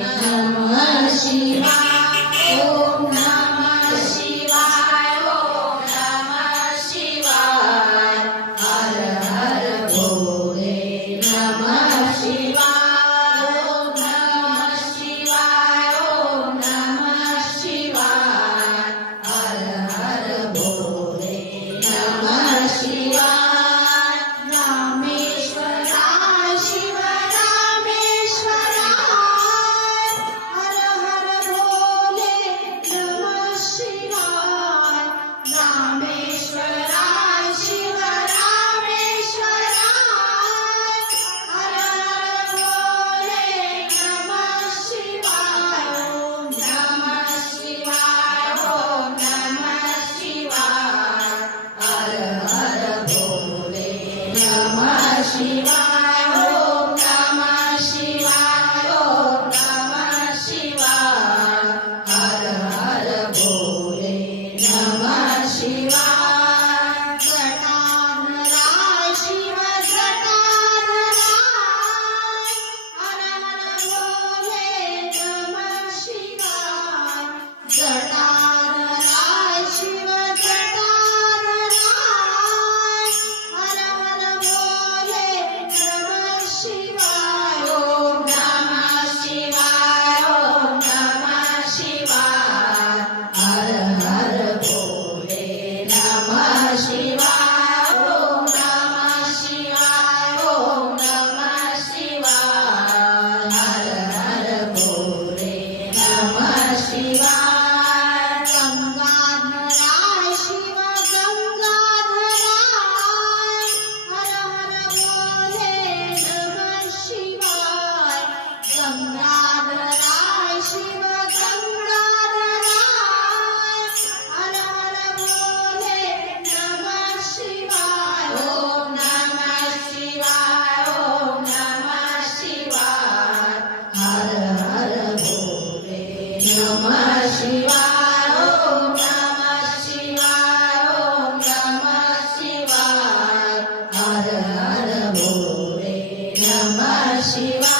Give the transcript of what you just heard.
नमः शिवाय ओम नमः शिवाय ओम नमः शिवाय हर हर भोले नमः शिवाय ओम नमः शिवाय ओम नमः शिवाय हर हर भोले नमः शिवाय रामेश्वराय शिव रामेश्वराय हर हर भोले नमः शिवाय रामेश्वराय शिव रामेश्वराय हर हर भोले नमः शिवाय ओम नमः शिवाय ओम नमः शिवाय हर हर भोले नमः शिवाय ओम नमः शिवाय ओम नमः शिवाय हर हर भोले नमः शिवाय जटाधराय शिव जटाधराय हर हर भोले नमः शिवाय जटाधराय शिव जटाधराय हर हर भोले नमः शिवाय ओम नमः शिवाय ओम नमः शिवाय हर हर भोले नमः शिवाय ओम नमः शिवाय ओम नमः शिवाय हर हर भोले नमः शिवाय गंगाधराय शिव गंगाधराय हर हर भोले नमः शिवाय गंगाधराय शिव गंगाधराय हर हर भोले नमः शिवाय ओम नमः शिवाय ओम नमः शिवाय हर हर भोले नमः शिवाय ओम नमः शिवाय ओम नमः शिवाय हर हर भोले नमः शिवाय